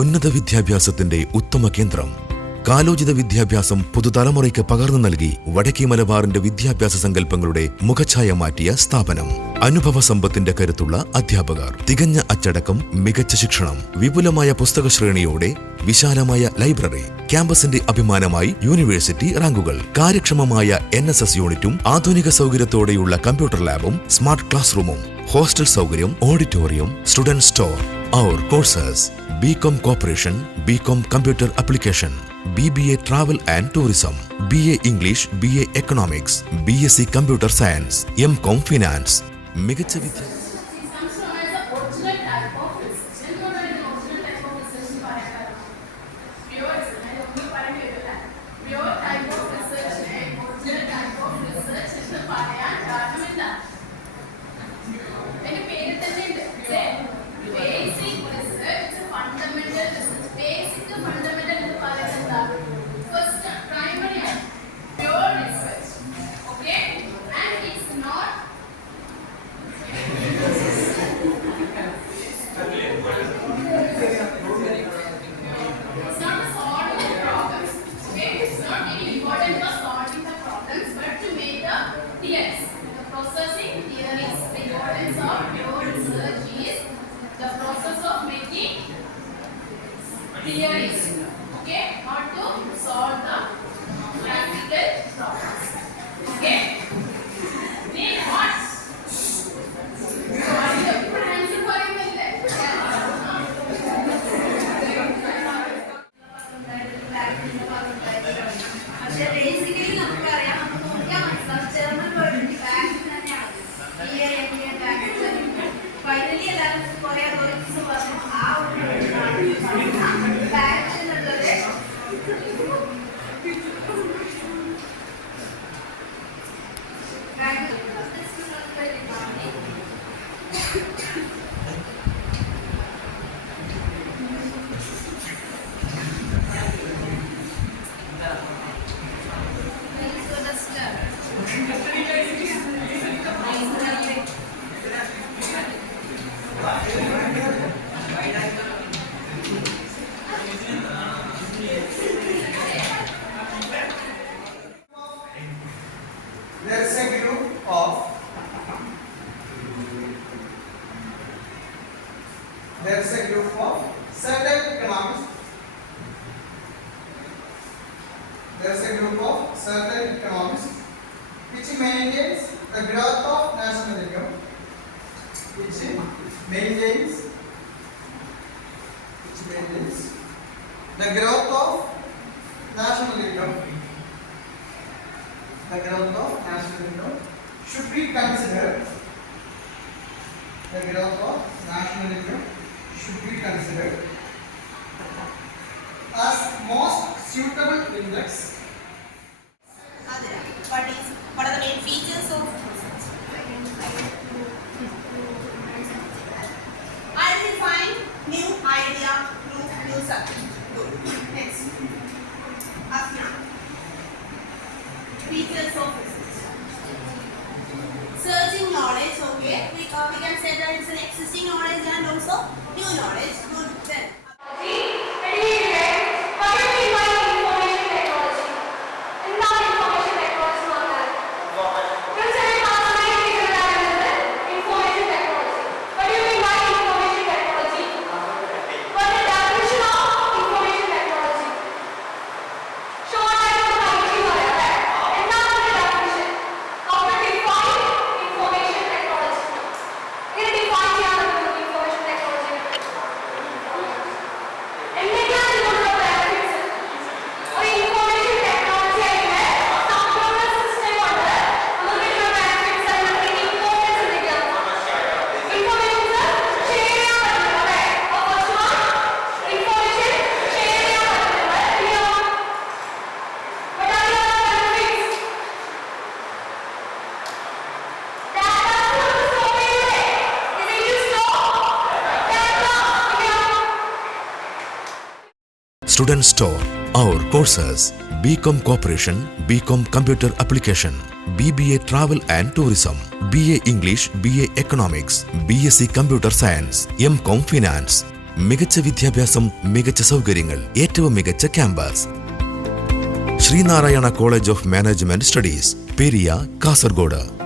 ഉന്നത വിദ്യാഭ്യാസത്തിന്റെ ഉത്തമ കേന്ദ്രം. കാലോചിത വിദ്യാഭ്യാസം പുതുതലമുറയ്ക്ക് പകർന്നു നൽകി വടക്കേ മലബാറിന്റെ വിദ്യാഭ്യാസ സങ്കല്പങ്ങളുടെ മുഖഛായ മാറ്റിയ സ്ഥാപനം. അനുഭവ സമ്പത്തിന്റെ കരുത്തുള്ള അധ്യാപകർ, തികഞ്ഞ അച്ചടക്കം, മികച്ച ശിക്ഷണം, വിപുലമായ പുസ്തക ശ്രേണിയോടെ വിശാലമായ ലൈബ്രറി, ക്യാമ്പസിന്റെ അഭിമാനമായി യൂണിവേഴ്സിറ്റി റാങ്കുകൾ, കാര്യക്ഷമമായ NSS യൂണിറ്റും ആധുനിക സൗകര്യത്തോടെയുള്ള കമ്പ്യൂട്ടർ ലാബും സ്മാർട്ട് ക്ലാസ് റൂമും, ഹോസ്റ്റൽ സൗകര്യം, auditorium, student store. Our courses: BCom Corporation, BCom Computer Application, BBA Travel and Tourism, BA English, BA Economics, BSc Computer Science, MCom Finance. മികച്ച വിദ്യ theories, okay, not to solve the practical problems, okay. Then what? There is a group of certain economists. There is a group of certain economists which maintains the growth of national income. Which maintains the growth of national income. The growth of national income should be considered. The growth of national income should be considered as most suitable index. What are the main features of identifying new idea, proof, new subject? Good. Next. Ask now. Features of research. Searching knowledge, okay. We can say that it's an existing knowledge and also new knowledge. Good. Then. Short Student Store. Our courses: BCom Corporation, BCom Computer Application, BBA Travel and Tourism, BA English, BA Economics, BSc Computer Science, MCom Finance. മികച്ച വിദ്യാഭ്യാസം, മികച്ച സൗകര്യങ്ങൾ, ഏറ്റവും മികച്ച campus. Sreenarayana college of management studies, Periya, കാസർഗോഡ്.